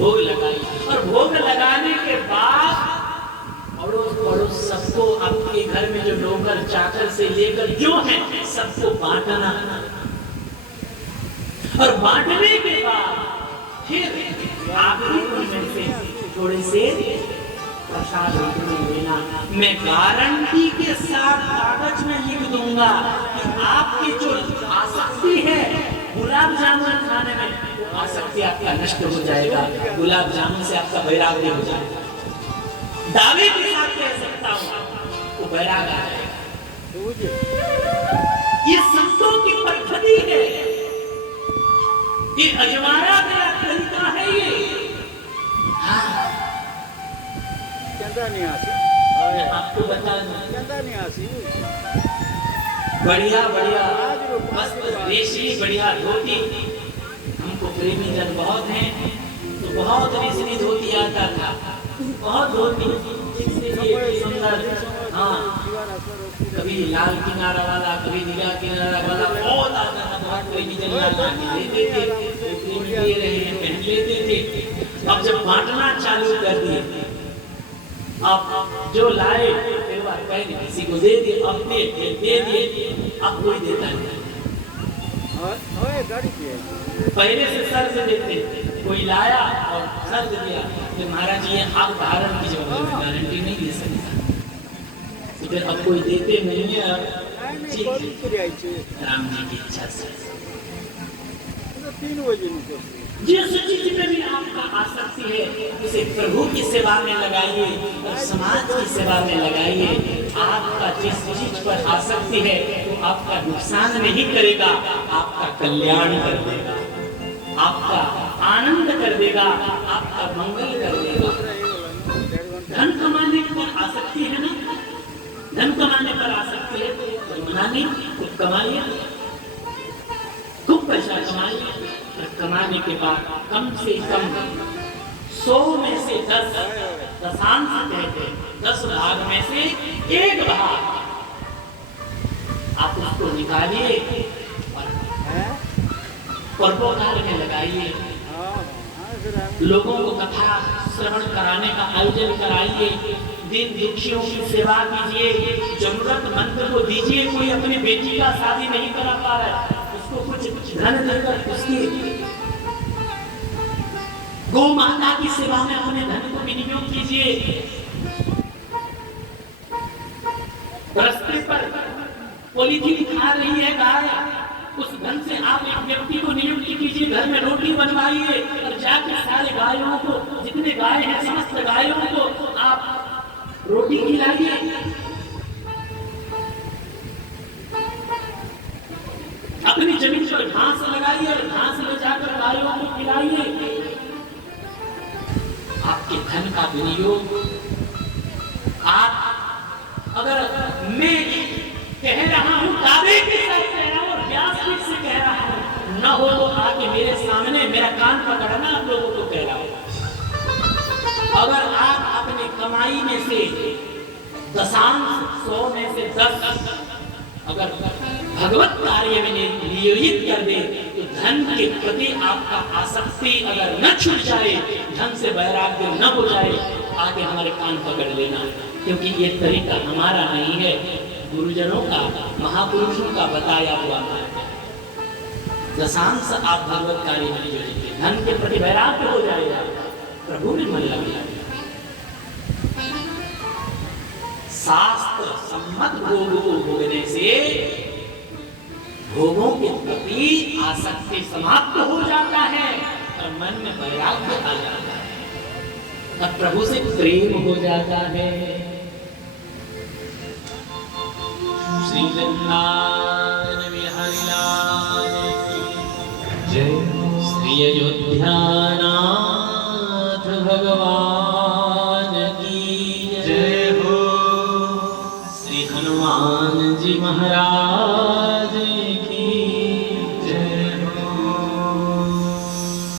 भोग लगाई और भोग लगाने के बाद अड़ोस पड़ोस सबको, आपके घर में जो नौकर चाकर से लेकर जो है सबको बांटना, और बांटने के बाद फिर आप ही उनमें से थोड़े से प्रसाद लेना। मैं गारंटी के साथ कागज में लिख दूंगा कि आपकी जो आसक्ति है गुलाब जामुन खाने में, वो आसक्ति आपका नष्ट हो जाएगा, गुलाब जामुन से आपका वैराग्य हो जाएगा। दावे के साथ कह सकता हूं वो वैराग्य आ जाएगा। ये संतों की पद्धति है, ये अजमाया गया तरीका है। ये आपको बता बढ़िया बढ़िया वस्त्र, रेशमी बढ़िया धोती, हमको प्रेमी जन बहुत हैं तो बहुत रेशमी धोती आता था, बहुत धोती सुंदर। हाँ, कभी लाल किनारा वाला, कभी नीला किनारा वाला बहुत आता था, बहुत प्रेमी जन लेते थे, प्रेमी ले रहे हैं पहन लेते थे। अब जब बांटना चालू कर दिए, अब जो लाए फिर पहले किसी को दे दिए, अब दे दिए, अब कोई देता नहीं। पहले से सर्ज देते, कोई लाया और सर्ज दिया, फिर महाराज ये आप धारण की जो गारंटी नहीं दे सकता, तो फिर अब कोई देते नहीं है। राम जी की इच्छा से जिस चीज में भी आपका आसक्ति है उसे प्रभु की सेवा में लगाइए और समाज की सेवा में लगाइए। आपका जिस चीज पर आसक्ति है वो आपका नुकसान नहीं करेगा, आपका कल्याण कर देगा, आपका आनंद कर देगा, आपका मंगल कर देगा। धन कमाने पर आसक्ति है ना, धन कमाने पर आसक्ति है तो मनाने खूब कमाइए, खूब पैसा कमाइए। कमाने के बाद कम से कम 100 में से 10 दशांश कहते, 10 भाग में से 1 भाग आप उसको निकालिए और परोपकार में लगाइए। लोगों को कथा श्रवण कराने का आयोजन कराइए, दीन दुखियों की सेवा कीजिए, जरूरतमंद को दीजिए। कोई अपनी बेटी का शादी नहीं करा पा रहा है, उसको कुछ धन देकर उसकी गौ माता की सेवा में अपने धन को विनियोग कीजिए। रास्ते पर पॉलीथीन खा रही है गाय, उस धन से आप एक व्यक्ति को नियुक्त कीजिए, घर में रोटी बनवाइए और जाकर सारे गायों को, जितने गाय हैं समस्त गायों को आप रोटी खिलाइए। अपनी जमीन पर घास लगाइए और घास ले जाकर गायों को खिलाइए। आपके धन का विनियोग, आप अगर मैं कह रहा हूं, दावे के साथ कह रहा हूं और व्यासपीठ से कह रहा हूं, न हो तो आके मेरे सामने मेरा कान पकड़ना, आप लोगों को कह रहा हूं। अगर आप अपने कमाई में से दशांश 100 में से 10 अगर भगवत कार्य में नियोजित कर दे तो धन के प्रति आपका आसक्ति अगर न छूट जाए, धन से वैराग्य न हो जाए, आगे हमारे कान पकड़ लेना, क्योंकि ये तरीका हमारा नहीं है, गुरुजनों का, महापुरुषों का बताया हुआ है। दशांश आप भगवत कार्य में नियोजित, धन के प्रति वैराग्य हो जाएगा, प्रभु में मन लग जाएगा। शास्त्र सम्मत भोगों को भोगने से भोगों के प्रति आसक्ति समाप्त हो जाता है और मन में वैराग्य आ जाता है और प्रभु से प्रेम हो जाता है। श्री वृंदावन बिहारी लाल की जय। श्री अयोध्या